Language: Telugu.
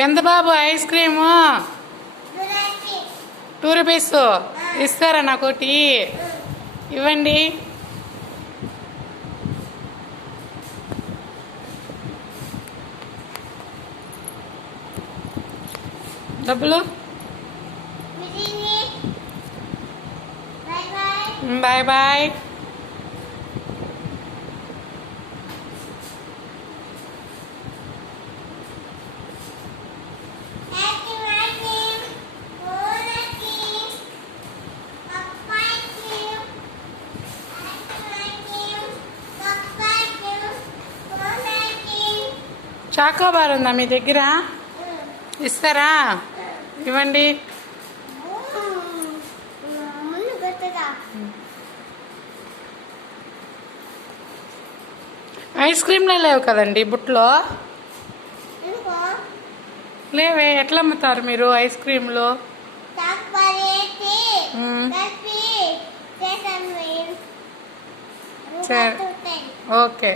ఎంత బాబు ఐస్ క్రీము? 2 రూపీస్ ఇస్తారా నాకోటి? ఇవ్వండి. డబ్బులు. Bye bye. చాకోబార్ ఉందా మీ దగ్గర? ఇస్తారా? ఇవ్వండి. ఐస్ క్రీమ్లే లేవు కదండి బుట్లో? లేవే, ఎట్లా అమ్ముతారు మీరు ఐస్ క్రీమ్లు? సరే, ఓకే.